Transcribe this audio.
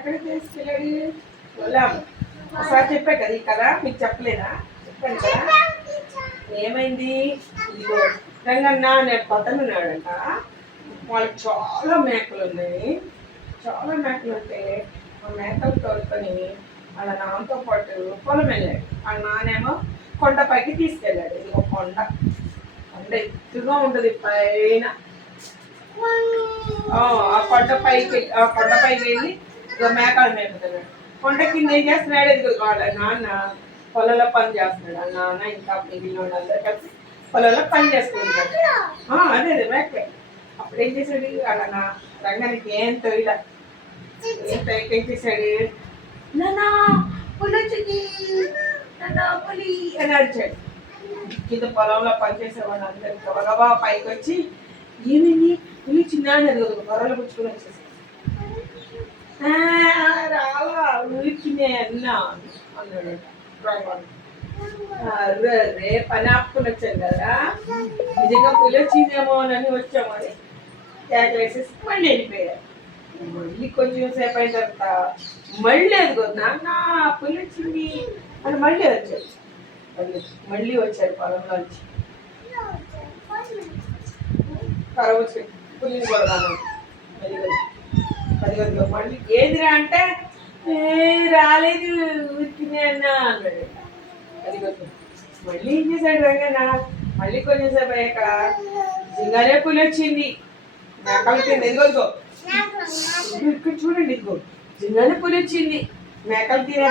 ఎక్కడికి తీసుకెళ్ళాడు? వెళ్ళాము. ఒకసారి చెప్పా కదా ఈ కదా, మీకు చెప్పలేదా? చెప్పాను కదా. ఏమైంది? ఇదిగో రంగన్న నేను పక్కన ఉన్నాడంట. వాళ్ళకి చాలా మేకలు ఉన్నాయి. చాలా మేకలు ఉంటే ఆ మేకలు తోలుకొని వాళ్ళ నాన్నతో పాటు పొలం వెళ్ళాడు. వాళ్ళ నాన్నేమో కొండపైకి తీసుకెళ్ళాడు. ఇది ఒక కొండ. కొండ ఎత్తుగా ఉంటుంది పైన. ఆ కొండపై వెళ్ళి ఇక మేకలు మేపుతున్నాడు. కొండ కింద ఏం చేస్తున్నాడు? ఇది వాళ్ళ నాన్న పొలంలో పని చేస్తున్నాడు. వాళ్ళ నాన్న ఇంకా మిగిలిన వాళ్ళందరూ కలిసి పొలంలో పని చేసుకుంటాడు. అదే మేకలే. అప్పుడు ఏం చేశాడు? వాళ్ళ రంగానికి ఏం తొలిలా ఏం చేశాడు? నాన్న పులి వచ్చింది, నాన్న పులి అని అడిచాడు. కింద పొలంలో పనిచేసే వాళ్ళు అందరూ గబగబా పైకి వచ్చి ఏమైంది? పులి చిన్న అని గొర్రెలు పుచ్చుకొని వచ్చేసి రాలా ఊరికినే అన్నా అన్నాడు. రే పని ఆపుకుని వచ్చాను కదా, నిజంగా పులి వచ్చిందేమో అని వచ్చాము అని ట్యాగ్ వేసేసి మళ్ళీ వెళ్ళిపోయారు. మళ్ళీ కొంచెం సేపు అయిన తర్వాత మళ్ళీ అదిగో నాన్న పులి వచ్చింది అని మళ్ళీ వచ్చారు. మళ్ళీ వచ్చారు పొలంలో వచ్చి కరవ పులిని కూడా పదిగదిలో మళ్ళీ ఏదిరా అంటే రాలేదు ఊరికినే అన్నా అన్నాడు. పదిగది మళ్ళీ ఏం చేశాడు రంగన్న? మళ్ళీ కొంచెం సేపు అయ్యాక నిజంగానే పులి వచ్చింది. మేకలు తింది. ఇదిగో ఇక్కడ చూడండి, ఇదిగో నిజంగానే పులి వచ్చింది. మేకలు తినే